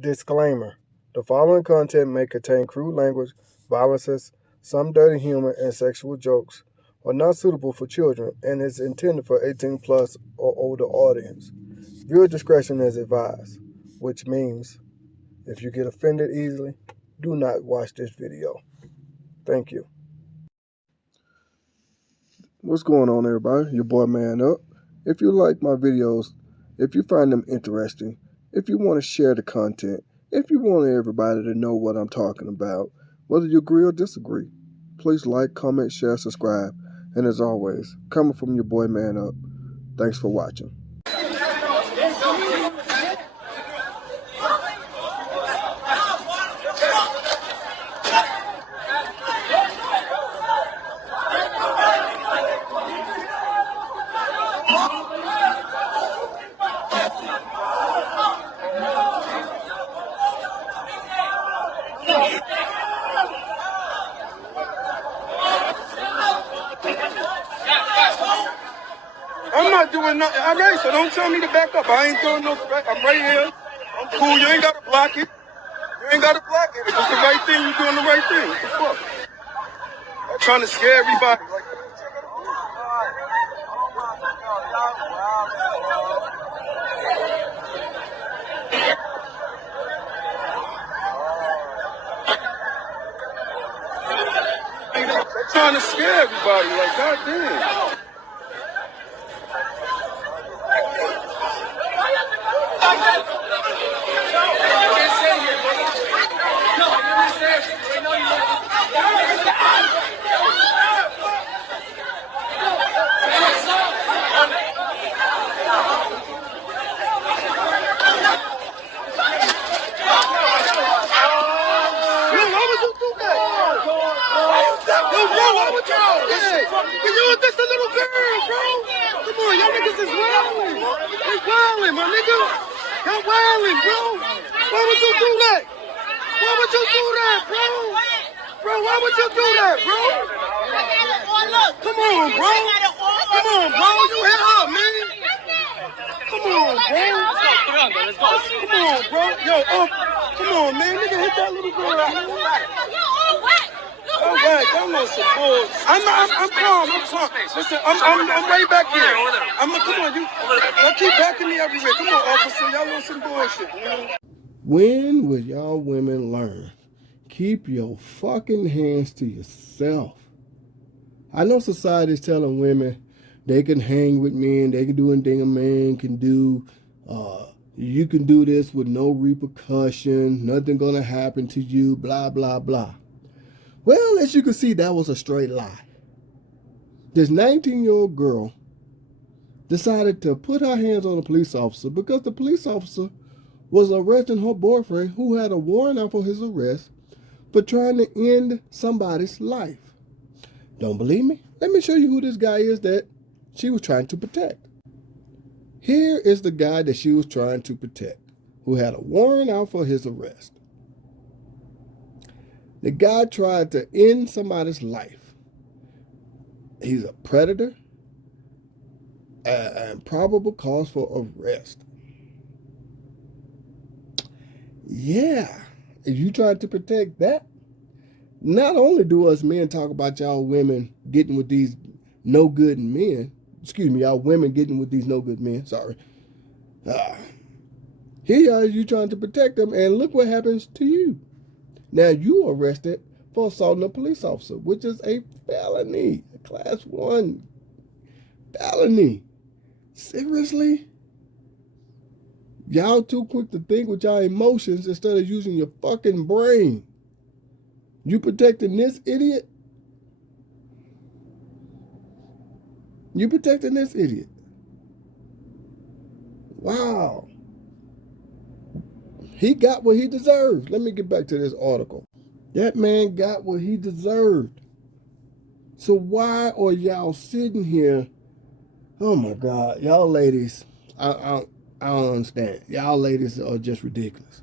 Disclaimer. The following content may contain crude language, violences, some dirty humor, and sexual jokes are not suitable for children and is intended for 18 plus or older audience. Viewer discretion is advised, which means if you get offended easily, do not watch this video. Thank you. What's going on, everybody? Your boy Man Up. If you like my videos, if you find them interesting, if you want to share the content, if you want everybody to know what I'm talking about, whether you agree or disagree, please like, comment, share, subscribe. And as always, coming from your boy Man Up, thanks for watching. I'm not doing nothing. All right, so don't tell me to back up. I ain't doing no threat. I'm right here. I'm cool. You ain't got to block it. You ain't got to block it. If it's the right thing, you're doing the right thing. What the fuck? I'm trying to scare everybody. Like, I'm trying to scare everybody. Like, goddamn. My nigga, y'all wildin', bro. Why would you do that? Why would you do that, bro? Bro, why would you do that, bro? Come on, bro. Come on, bro. You hit up, man. Come on, bro. Come on, bro. Yo, come on, man. Nigga, hit that little girl, man. All right, y'all know some bull. I'm calm. I'm talking. Listen, I'm right back here. Come on, y'all keep backing me everywhere. Come on, officer. Y'all know some bullshit, man. When will y'all women learn? Keep your fucking hands to yourself. I know society's telling women they can hang with men, they can do anything a man can do. You can do this with no repercussion, nothing gonna happen to you, blah, blah, blah. Well, as you can see, that was a straight lie. This 19-year-old girl decided to put her hands on a police officer because the police officer was arresting her boyfriend who had a warrant out for his arrest for trying to end somebody's life. Don't believe me? Let me show you who this guy is that she was trying to protect. Here is the guy that she was trying to protect, who had a warrant out for his arrest. The guy tried to end somebody's life. He's a predator and probable cause for arrest. Yeah, if you try to protect that, not only do us men talk about y'all women getting with these no good men, y'all women getting with these no good men, here you trying to protect them, and look what happens to you. Now you arrested for assaulting a police officer, which is a felony, a class 1 felony. Seriously? Y'all too quick to think with y'all emotions instead of using your fucking brain. You protecting this idiot? You protecting this idiot? Wow. He got what he deserved. Let me get back to this article. That man got what he deserved. So why are y'all sitting here? Oh my God, y'all ladies, I don't understand. Y'all ladies are just ridiculous.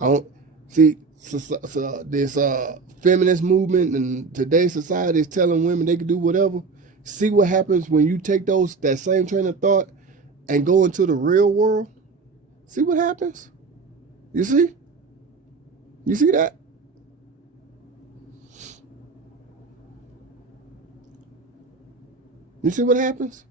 I don't see this feminist movement and today's society is telling women they can do whatever. See what happens when you take that same train of thought and go into the real world? See what happens? You see? You see that? You see what happens?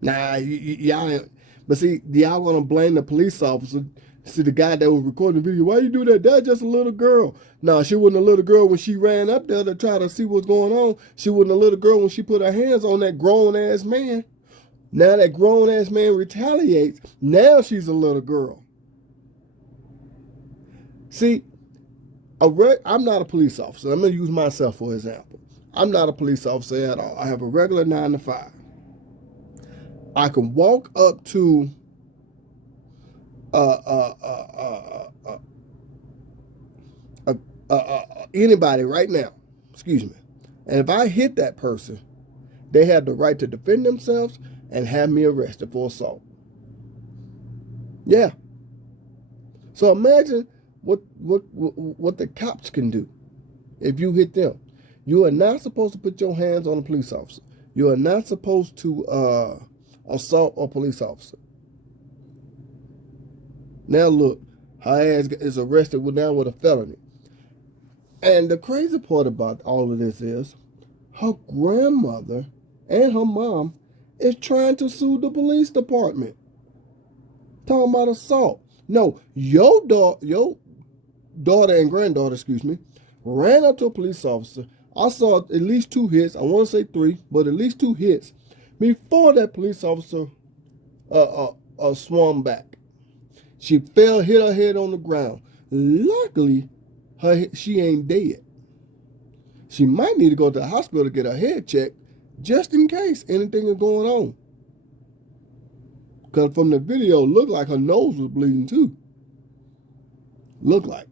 Nah, y'all. But see, y'all want to blame the police officer. See, the guy that was recording the video, why you do that? That's just a little girl. No, she wasn't a little girl when she ran up there to try to see what's going on. She wasn't a little girl when she put her hands on that grown-ass man. Now that grown-ass man retaliates. Now she's a little girl. See, I'm not a police officer. I'm going to use myself for example. I'm not a police officer at all. I have a regular 9 to 5. I can walk up to anybody right now, excuse me, and if I hit that person, they have the right to defend themselves and have me arrested for assault. Yeah. So imagine what the cops can do if you hit them. You are not supposed to put your hands on a police officer. You are not supposed to assault a police officer. Now look, her ass is arrested now with a felony. And the crazy part about all of this is her grandmother and her mom is trying to sue the police department. Talking about assault. No, your daughter and granddaughter, excuse me, ran up to a police officer. I saw at least 2 hits. I want to say 3, but at least 2 hits before that police officer swung back. She fell, hit her head on the ground. Luckily, she ain't dead. She might need to go to the hospital to get her head checked just in case anything is going on. Because from the video, it looked like her nose was bleeding too. Looked like.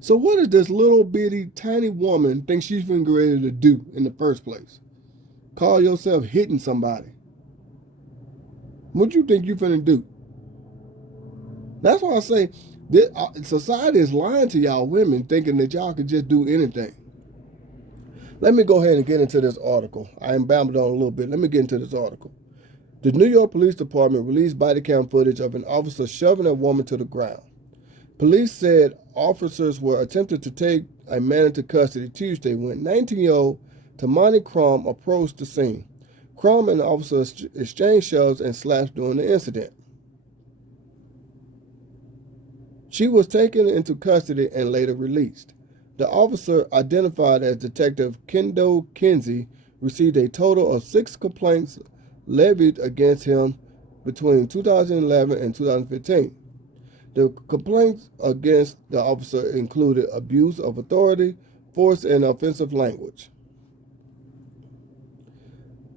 So what does this little bitty tiny woman think she's been ready to do in the first place? Call yourself hitting somebody. What you think you finna do? That's why I say this, society is lying to y'all women thinking that y'all can just do anything. Let me go ahead and get into this article. I am babbled on a little bit. Let me get into this article. The New York Police Department released body cam footage of an officer shoving a woman to the ground. Police said officers were attempting to take a man into custody Tuesday when 19-year-old Tamani Crum approached the scene. Crum and the officer exchanged shoves and slaps during the incident. She was taken into custody and later released. The officer, identified as Detective Kendo Kinsey, received a total of 6 complaints levied against him between 2011 and 2015. The complaints against the officer included abuse of authority, force, and offensive language.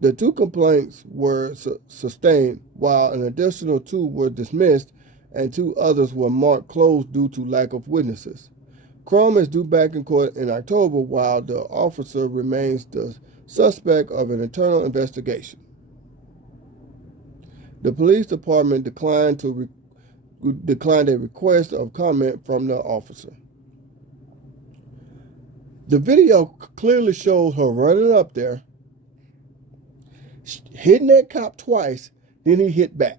The 2 complaints were sustained, while an additional 2 were dismissed and 2 others were marked closed due to lack of witnesses. Crum is due back in court in October, while the officer remains the suspect of an internal investigation. The police department declined a request of comment from the officer. The video clearly shows her running up there, hitting that cop twice, then he hit back.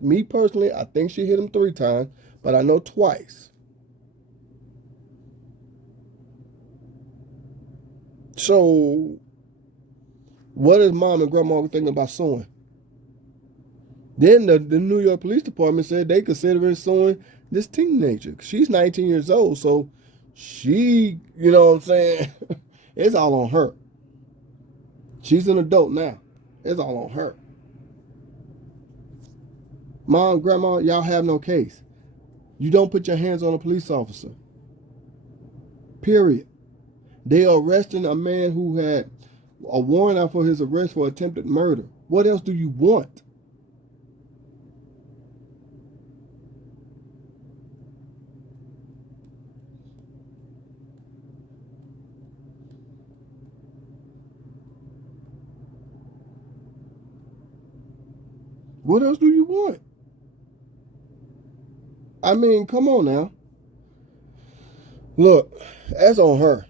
Me personally, I think she hit him 3 times, but I know twice. So, what is mom and grandma thinking about suing? Then the New York Police Department said they considering suing this teenager. She's 19 years old, so she, you know what I'm saying, it's all on her. She's an adult now. It's all on her. Mom, grandma, y'all have no case. You don't put your hands on a police officer. Period. They are arresting a man who had a warrant out for his arrest for attempted murder. What else do you want? What else do you want? I mean, come on now. Look, that's on her.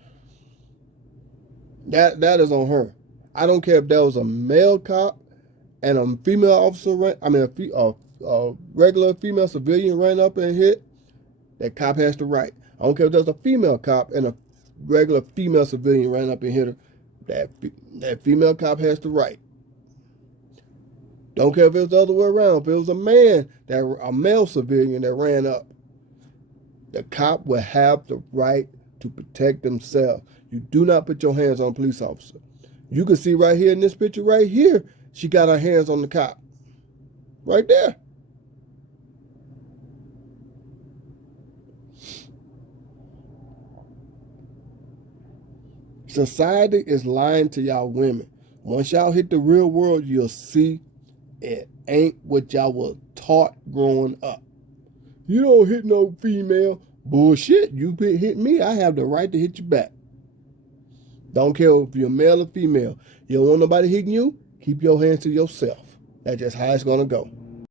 That is on her. I don't care if that was a male cop and a female officer a regular female civilian ran up and hit, that cop has the right. I don't care if there's a female cop and a regular female civilian ran up and hit her. That female cop has the right. Don't care if it's the other way around. If it was a male civilian that ran up, the cop will have the right to protect themselves. You do not put your hands on a police officer. You can see right here in this picture right here, she got her hands on the cop. Right there. Society is lying to y'all women. Once y'all hit the real world, you'll see it ain't what y'all was taught growing up. You don't hit no female. Bullshit. You hit me, I have the right to hit you back. Don't care if you're male or female. You don't want nobody hitting you, keep your hands to yourself. That's just how it's going to go.